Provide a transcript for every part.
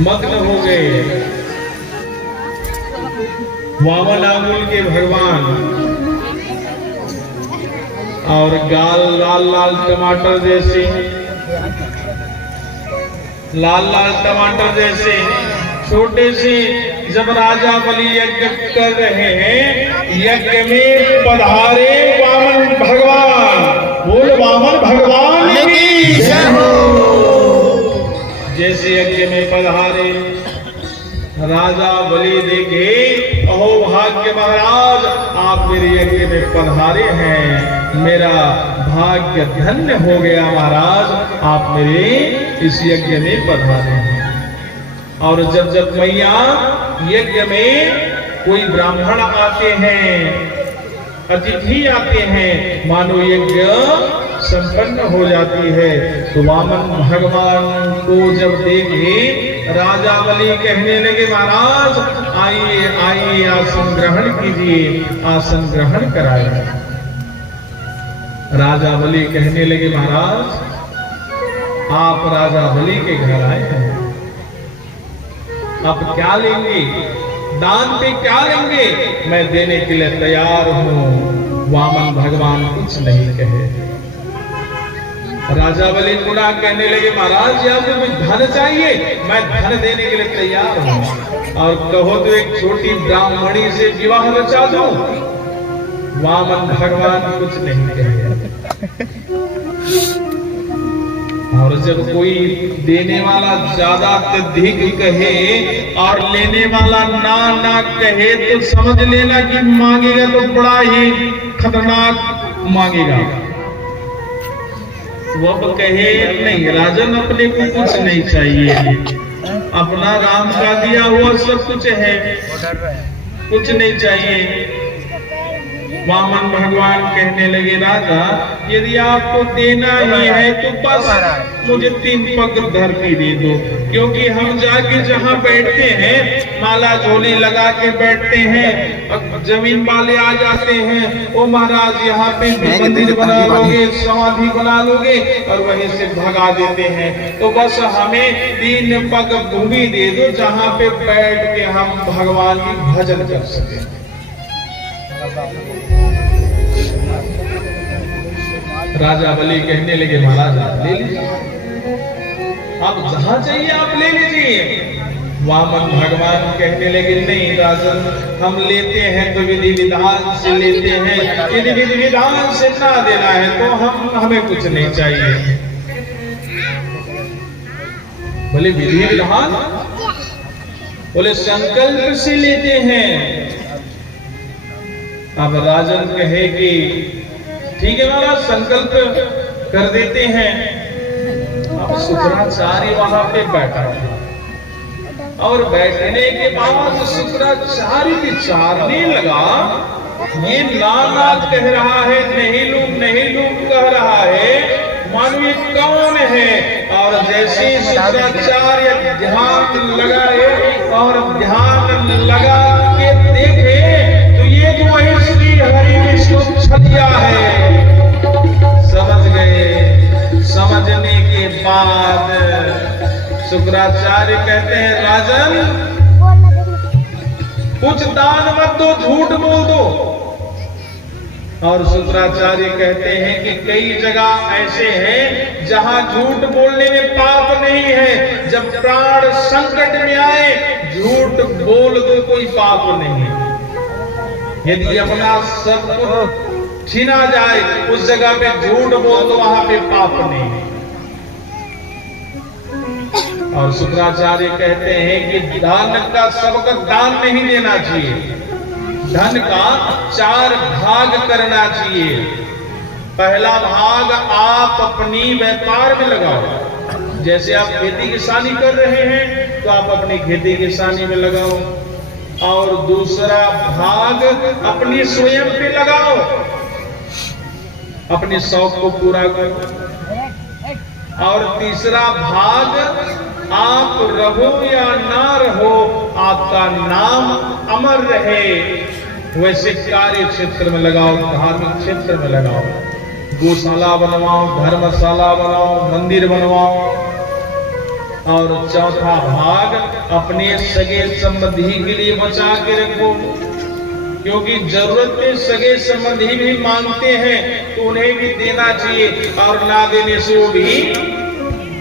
मग्न हो गए। वामन आंगुल के भगवान और गाल लाल लाल टमाटर जैसे, लाल लाल टमाटर जैसे छोटे से। जब राजा बलि यज्ञ कर रहे हैं, यज्ञ में पधारे वामन भगवान। बोल वामन भगवान की जय हो। जैसे यज्ञ में पधारे, राजा बलि देखे, अहो भाग्य महाराज, आप मेरे यज्ञ में पधारे हैं, मेरा भाग्य धन्य हो गया महाराज, आप मेरे इस यज्ञ में पधारे हैं। और जब जब मैया यज्ञ में कोई ब्राह्मण आते हैं, अतिथि आते हैं, मानो यज्ञ संपन्न हो जाती है। तो वामन भगवान को जब देखे, राजा बलि कहने लगे, महाराज आइए आइए, आसन ग्रहण कीजिए, आसन ग्रहण कराए। राजा बलि कहने लगे, महाराज आप राजा बलि के घर आए हैं, अब क्या लेंगे, दान पे क्या लेंगे, मैं देने के लिए तैयार हूं। वामन भगवान कुछ नहीं कहे। राजा बलि पुनः कहने लगे, महाराज या तो कुछ धन चाहिए, मैं धन देने के लिए तैयार हूं, और कहो तो एक छोटी ब्राह्मणी से विवाह रचा दूं। वामन भगवान कुछ नहीं कहे। और जब कोई देने वाला ज्यादा अधिक कहे और लेने वाला ना ना कहे, तो समझ लेना कि मांगेगा तो बड़ा ही खतरनाक मांगेगा। वो कहे नहीं, राजन अपने को कुछ नहीं चाहिए, अपना राम का दिया हुआ सब कुछ है, कुछ नहीं चाहिए। वामन भगवान कहने लगे, राजा यदि आपको देना ही है तो बस मुझे 3 पग धरती दे दो, क्योंकि हम जाके जहाँ बैठते हैं, माला झोली लगा के बैठते हैं, जमीन वाले आ जाते हैं, ओ महाराज यहाँ पे मंदिर बना लोगे, समाधि बना लोगे, और वहीं से भगा देते हैं। तो बस हमें 3 पग भूमि दे दो, जहाँ पे बैठ के हम भगवान की भजन कर सके। राजा बलि कहने लगे, महाराज आप ले लीजिए, आप जहां चाहिए आप ले लीजिए। वामन भगवान कहने लगे, नहीं राजन, हम लेते हैं तो विधि विधान से लेते हैं, यदि विधि विधान से ना देना है तो हमें कुछ नहीं चाहिए। बोले विधि विधान, बोले संकल्प से लेते हैं। अब राजन कहे कि ठीक है महाराज, संकल्प कर देते हैं। अब शुक्राचार्य वहां पे बैठा, और बैठने के बाद शुक्राचार्य विचारने लगा, ये ना कह रहा है, नहीं लूं कह रहा है, मानो ये कौन है, और जैसे शुक्राचार्य ध्यान लगाए और ध्यान लगा के देखे तो ये तो वही श्री हरि विष्णु छलिया है। समझ गए। समझने के बाद शुक्राचार्य कहते हैं राजन कुछ दान मत दो, झूठ बोल दो। और शुक्राचार्य कहते हैं कि कई जगह ऐसे हैं जहां झूठ बोलने में पाप नहीं है। जब प्राण संकट में आए झूठ बोल दो, कोई पाप नहीं। यदि अपना सब कुछ छीना जाए उस जगह पे झूठ बोल दो, वहां पे पाप नहीं। और शुक्राचार्य कहते हैं कि धन का सबका दान नहीं देना चाहिए। धन का 4 भाग करना चाहिए। पहला भाग आप अपनी व्यापार में लगाओ। जैसे आप खेती किसानी कर रहे हैं तो आप अपनी खेती किसानी में लगाओ। और दूसरा भाग अपनी स्वयं पे लगाओ, अपने शौक को पूरा करो। और तीसरा भाग आप रहो या ना रहो, आपका नाम अमर रहे, वैसे कार्य क्षेत्र में लगाओ, धार्मिक क्षेत्र में लगाओ। गौशाला बनवाओ, धर्मशाला बनाओ, मंदिर बनवाओ। और चौथा भाग अपने सगे संबंधी के लिए बचा के रखो, क्योंकि जरूरत में सगे संबंधी भी मांगते हैं तो उन्हें भी देना चाहिए, और ना देने से वो भी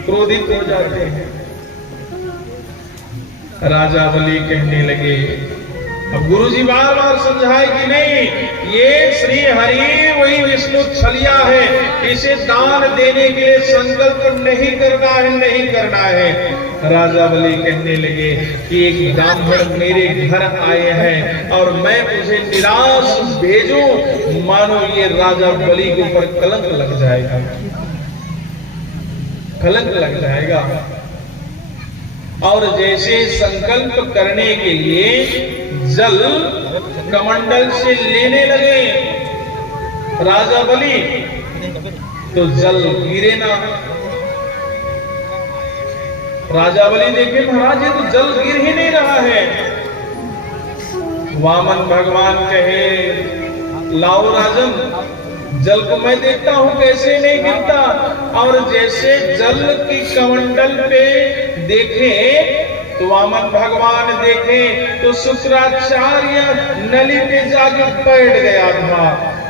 क्रोधित हो जाते हैं। राजा बलि कहने लगे, अब गुरुजी बार बार समझाए कि नहीं, ये श्री हरि वही विष्णु छलिया है, इसे दान देने के लिए संकल्प नहीं करना है, नहीं करना है। राजा बलि कहने लगे कि एक ब्राह्मण मेरे घर आए हैं और मैं उसे निराश भेजूं, मानो ये राजा बलि के ऊपर कलंक लग जाएगा, कलंक लग जाएगा। और जैसे संकल्प करने के लिए जल कमंडल से लेने लगे राजा बलि, तो जल गिरे ना। राजा बलि देखे महाराज ये तो जल गिर ही नहीं रहा है। वामन भगवान कहे लाओ राजन, जल को मैं देखता हूं कैसे नहीं गिरता। और जैसे जल की कमंडल पे देखे तो वामन भगवान देखे तो शुक्राचार्य नली पे जाके बैठ गया था,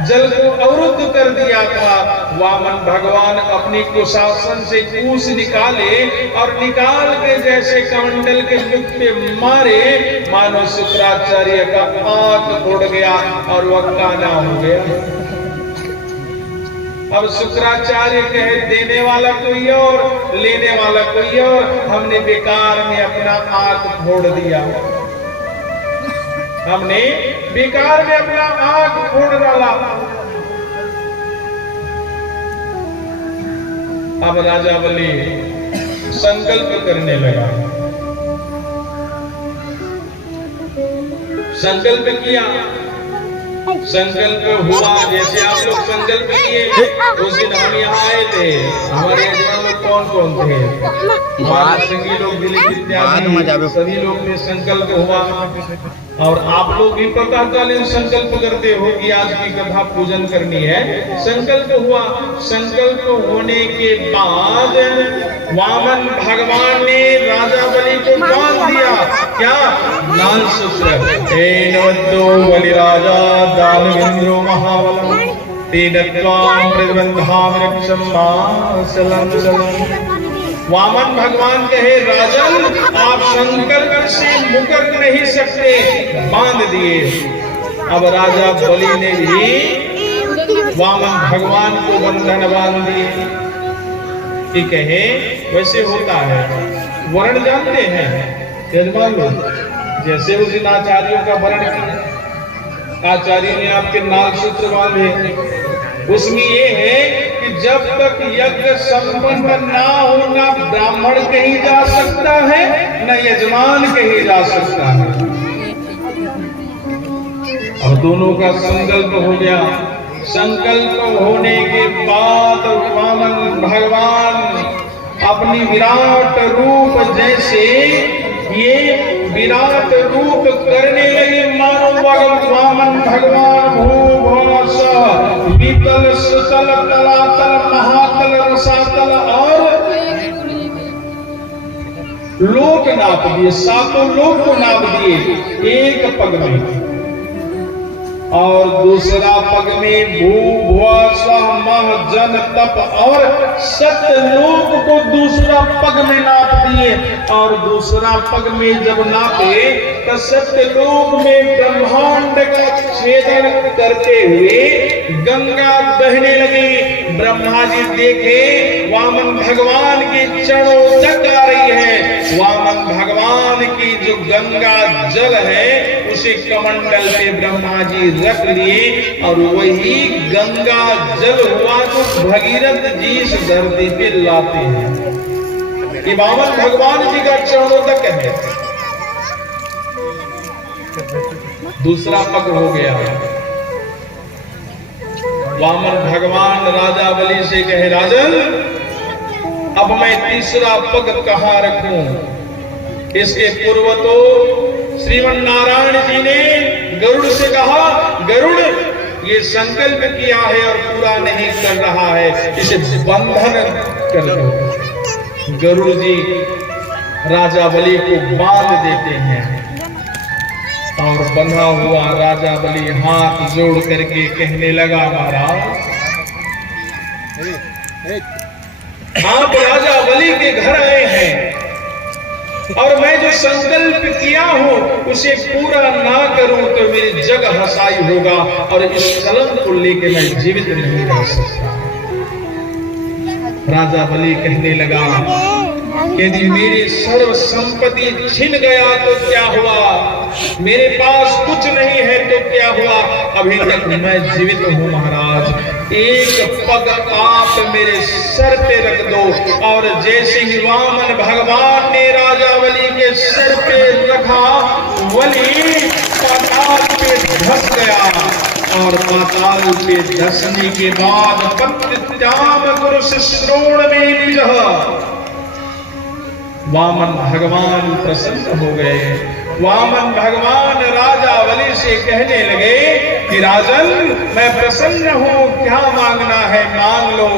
जल को अवरुद्ध कर दिया था। वामन भगवान अपनी कुशासन से कूश निकाले और निकाल के जैसे कमंडल के मुख पे मारे, मानो शुक्राचार्य का आंख फूट गया और वह काना हो गया। अब शुक्राचार्य कहे देने वाला कोई और, लेने वाला कोई और, हमने बेकार में अपना आंख फोड़ दिया, हमने बेकार में अपना आंख फोड़ डाला। अब राजा बलि संकल्प करने लगा, संकल्प किया, संकल्प हुआ। जैसे आप लोग संकल्प किए उस दिन हम यहाँ आए थे, हमारे यहाँ लोग कौन कौन थे, संगी लोग, दिलीप इत्यादि सभी लोग ने संकल्प हुआ। और आप लोग भी प्रातःकालीन संकल्प करते हो कि आज की कथा पूजन करनी है। संकल्प हुआ, संकल्प होने के बाद वामन भगवान ने राजा बलि को बांध दिया। क्या? लाल सूत्र, बलि राजा दानवेंद्रो महाबलम तेन त्वां प्रतिबंधाम रक्षं मासलं चलं। वामन भगवान कहे राजन आप संकल्प से मुकर नहीं सकते, बांध दिए। अब राजा बलि ने भी वामन भगवान को बंधन बांध दिए कि कहे वैसे होता है। वर्ण जानते हैं यजमान लोग, जैसे उस दिन आचार्यों का वर्ण किया, आचार्य ने आपके नाल सूत्र बांधे, उसमें ये है कि जब तक यज्ञ संपन्न ना हो ना ब्राह्मण कहीं जा सकता है न यजमान कहीं जा सकता है। अब दोनों का संकल्प हो गया। संकल्प होने के बाद वामन भगवान अपनी विराट रूप जैसे ये विराट रूप करने लगे, मानो वामन भगवान भूभुवन स्व वितल सुतल तलातल महातल रसातल और लोक नाप दिए, सातों लोक को नाप दिए एक पग में, और दूसरा पग में भू भुआ स्व मह जन तप और सतलोक को दूसरा पग में नाप दिए, और दूसरा पग में जब नापे तो सतलोक में ब्रह्मांड का छेदन करते हुए गंगा बहने लगी। ब्रह्मा जी देखे वामन भगवान की चरणों तक आ रही है, वामन भगवान की जो गंगा जल है उसे कमंडल पे ब्रह्मा जी रख लिए, और वही गंगा जल हुआ तो भगीरथ जी इस धरती पे लाते हैं। ये वामन भगवान जी का चरणों तक है। दूसरा पग हो गया, वामन भगवान राजा बलि से कहे, राजन अब मैं तीसरा पग कहां रखूं? इसके पूर्व तो श्रीमन नारायण जी ने गरुड़ से कहा, गरुड़ ये संकल्प किया है और पूरा नहीं कर रहा है, इसे बंधन कर दो। गरुड़ जी राजा बलि को बांध देते हैं, और बंधा हुआ राजा बलि हाथ जोड़ करके कहने लगा, महाराज आप राजा बलि के घर आए हैं, और मैं जो संकल्प किया हूं उसे पूरा ना करूं तो मेरी जग हसाई होगा, और इस कलम को लेकर मैं जीवित नहीं रह सकता। राजा बलि कहने लगा, यदि मेरी सर्व संपत्ति छिन गया तो क्या हुआ, मेरे पास कुछ नहीं है तो क्या हुआ, अभी तक मैं जीवित हूं महाराज। एक पग आप मेरे सर पे रख दो, और जैसे ही वामन भगवान ने राजा बलि के सर पे रखा, बलि पाताल पे धस गया, और पाताल पे धसने के बाद पत्याम पुरुष श्रोण में निज वामन भगवान प्रसन्न हो गए। वामन भगवान राजा बलि से कहने लगे कि राजन मैं प्रसन्न हूं, क्या मांगना है मांग लो।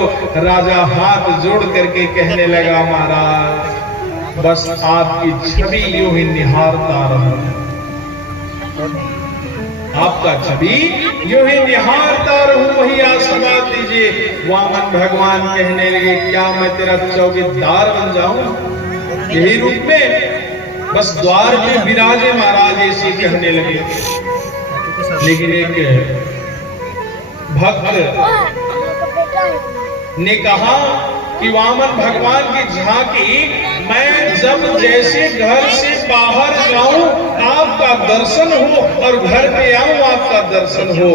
राजा हाथ जोड़ करके कहने लगा, महाराज बस आपकी छवि यूं ही निहारता रहूं, आपका छवि यूं ही निहारता रहूं, वही आशीर्वाद दीजिए। वामन भगवान कहने लगे, क्या मैं तेरा चौकीदार बन जाऊं यही रूप में? बस द्वार में विराजे महाराज, ऐसे कहने लगे। लेकिन एक भक्त ने कहा कि वामन भगवान की झांकी मैं जब जैसे घर से बाहर जाऊं आपका दर्शन हो, और घर पे आऊं आपका दर्शन हो।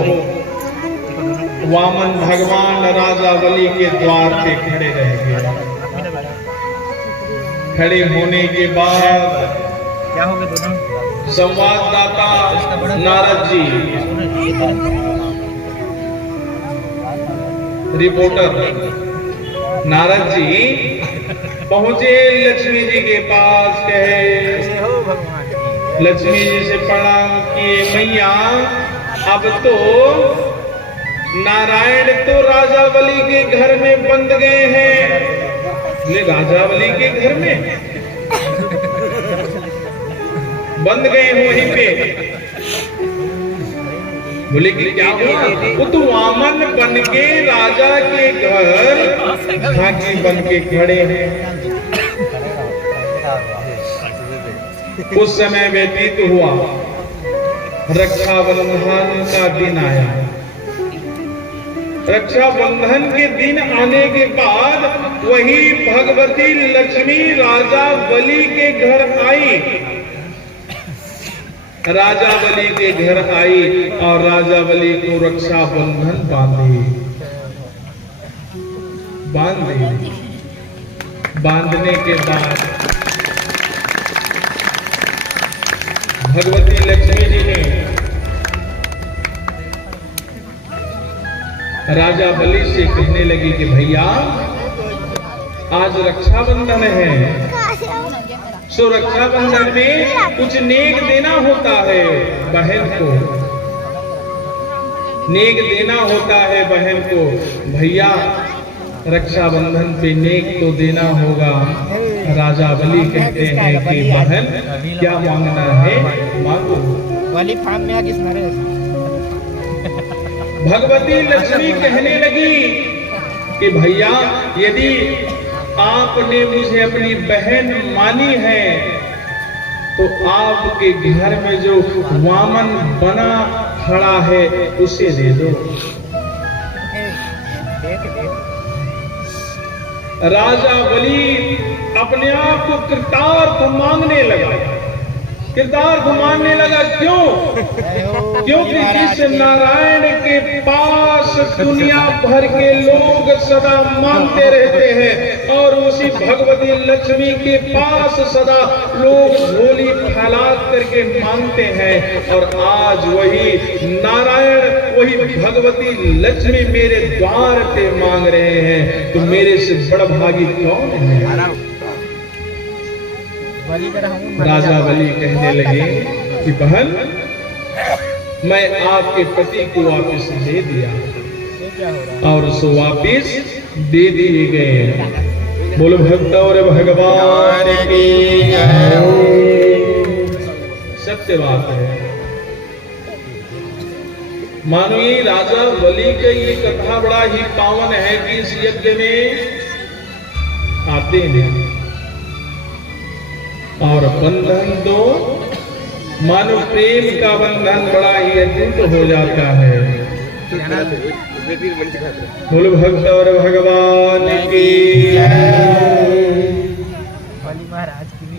वामन भगवान राजा बलि के द्वार पे खड़े रह गए। खड़े होने के बाद क्या हो गया, दोनों संवाददाता नारद जी, रिपोर्टर नारद जी पहुंचे लक्ष्मी जी के पास। कहे लक्ष्मी जी से प्रणाम किए, मैया अब तो नारायण तो राजा बलि के घर में बंद गए हैं। राजा बलि के घर में बंद गए वहीं पे। बोले कि क्या हुआ? वो तो वामन बन के राजा के घर झांकी बन के खड़े हैं। उस समय व्यतीत हुआ, रक्षाबंधन का दिन आया। रक्षाबंधन के दिन आने के बाद वही भगवती लक्ष्मी राजा बलि के घर आई। राजा बलि के घर आई और राजा बलि को रक्षाबंधन बांधे। बांधने के बाद भगवती लक्ष्मी जी ने राजा बलि से कहने लगी कि भैया आज रक्षाबंधन है, सो रक्षाबंधन में कुछ नेक देना होता है बहन को, नेक देना होता है बहन को। भैया रक्षाबंधन पे नेक तो देना होगा। राजा बलि कहते हैं कि बहन क्या मांगना है मांगो। भगवती लक्ष्मी कहने लगी कि भैया यदि आपने मुझे अपनी बहन मानी है तो आपके घर में जो वामन बना खड़ा है उसे दे दो। राजा बलि अपने आप को कृतार्थ मांगने लगा, कृतार्थ मानने लगा। क्यों? क्योंकि जिस नारायण के पास दुनिया भर के लोग सदा मांगते रहते हैं और उसी भगवती लक्ष्मी के पास सदा लोग झोली फैला करके मांगते हैं, और आज वही नारायण वही भगवती लक्ष्मी मेरे द्वार पे मांग रहे हैं, तो मेरे से बड़ा भागी कौन है? राजा बलि कहने लगे कि बहन मैं आपके पति को वापस दे दिया, और सो वापस दे दिए गए। बोलो भक्त और भगवान की जय। सत्य बात है। मानवीय राजा बलि का ये कथा बड़ा ही पावन है कि इस यज्ञ में आते हैं और बंधन तो मानो प्रेम का बंधन बड़ा ही अद्भुत हो जाता है। बोलो भक्त और भगवान की महाराज की भी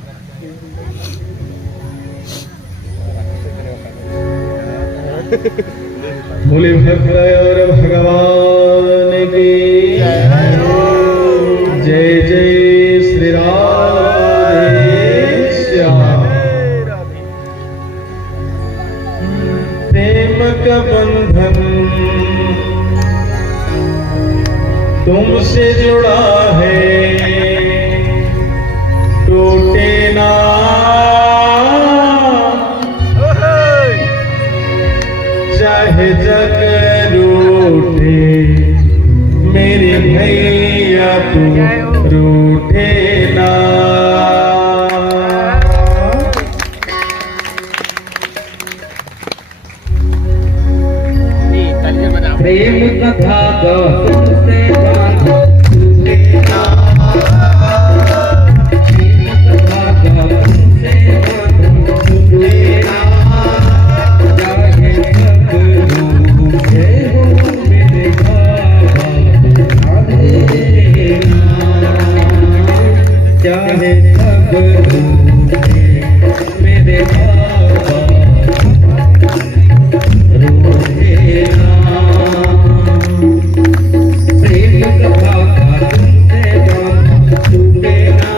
बोले भक्त और भगवान की जय जय श्री राम। प्रेम का बंधन तुमसे जुड़ा है, टूटे ना चाहे जग रूठे, मेरे भैया तू रूठे ना। प्रेम कथा का तुमसे बांधा टूटे ना, प्रेम कथा का तुमसे बांधा टूटे ना, चाहे सब रूठे हो मेरे बाबा आधे ना, चाहे सब रूठे मेरे बाबा रूठे ना।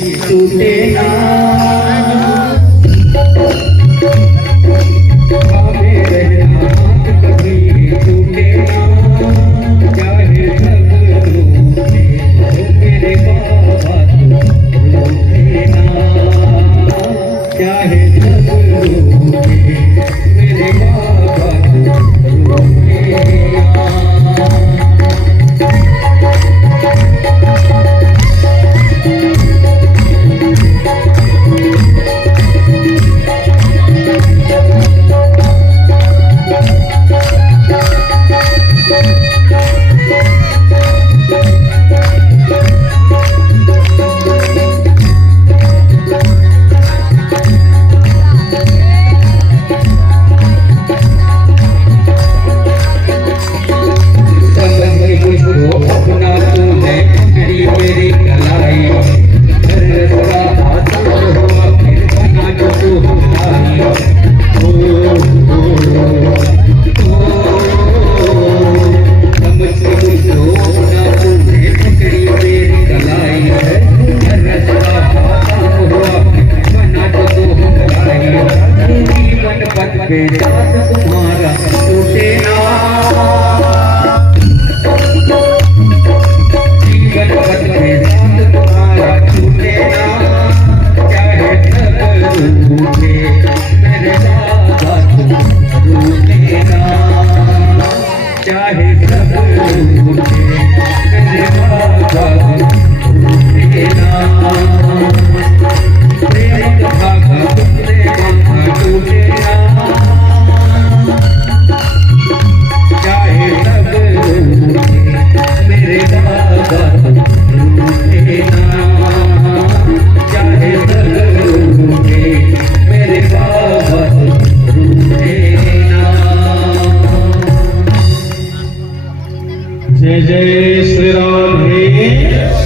टूटे ना भावे रहना हाथ कभी टूटे ना चाहे सब रूठे मेरे बाबा रूठे ना चाहे सब रूठे मेरे बाबा रूठे ना बेदात तुम्हारा टूटे ना जीवन पथ बेदात तुम्हारा टूटे ना चाहे सब रूठे मेरे बाबा तुम रूठे ना चाहे सब रूठे मेरे बाबा तुम रूठे ना प्रेम कथा का तुमने माथा टूटे ना चाहे सब रूठे मेरे बाबा रूठे ना चाहे सब रूठे मेरे बाबा रूठे ना। जय जय श्री राम।